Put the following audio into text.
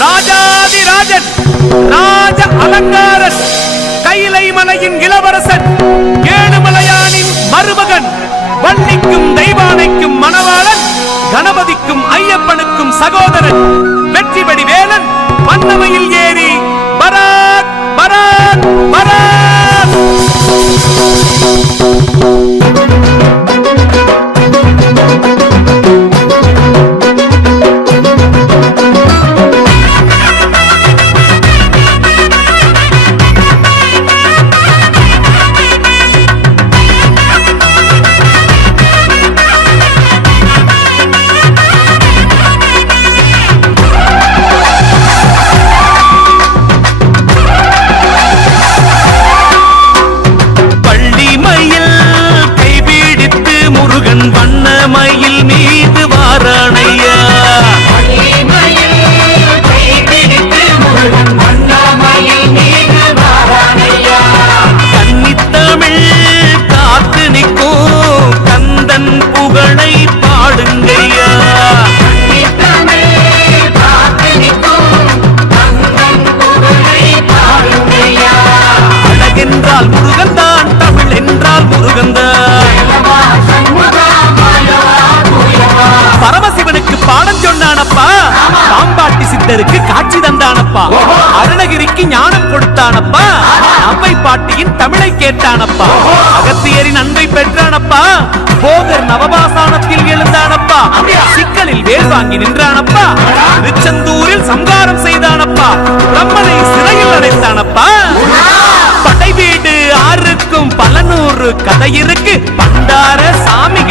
ராஜாதிராஜன், ராஜ அலங்காரன், கைலை மலையின் இளவரசன், ஏழுமலையானின் மருமகன், வள்ளிக்கும் தெய்வானைக்கும் மணவாளன், கணபதிக்கும் ஐயப்பனுக்கும் சகோதரன், வெற்றிபடி வேலன், மன்னமையில் ஏறி பராக் பராக் பராக். வண்ணமயில் மீது வாராணையா, கன்னித்தமிழ் காத்து நிற்கும் கந்தன் புகழை பாடுங்கய்யா. அழகென்றால் முருகன்தான், தமிழ் என்றால் முருகன்தான். பரமசிவனுக்கு பாடம் சொன்னானப்பா, பாம்பாட்டி சித்தருக்கு காட்சி தந்தானப்பா, அருணகிரிக்கு ஞானம் கொடுத்தானப்பா, அம்மை பாட்டியின் தமிழை கேட்டானப்பா, அகத்தியரின் அன்பை பெற்றானப்பா, போகர் நவபாசானத்தில் எழுந்தானப்பா, சிக்கலில் வேல் வாங்கி நின்றானப்பா, திருச்செந்தூரில் சம்காரம் செய்தானப்பா, பிரம்மனை சிறையில் அடைத்தானப்பா. படை வீடு ஆறுக்கும் பல நூறு கதை இருக்கு, பண்டார சாமி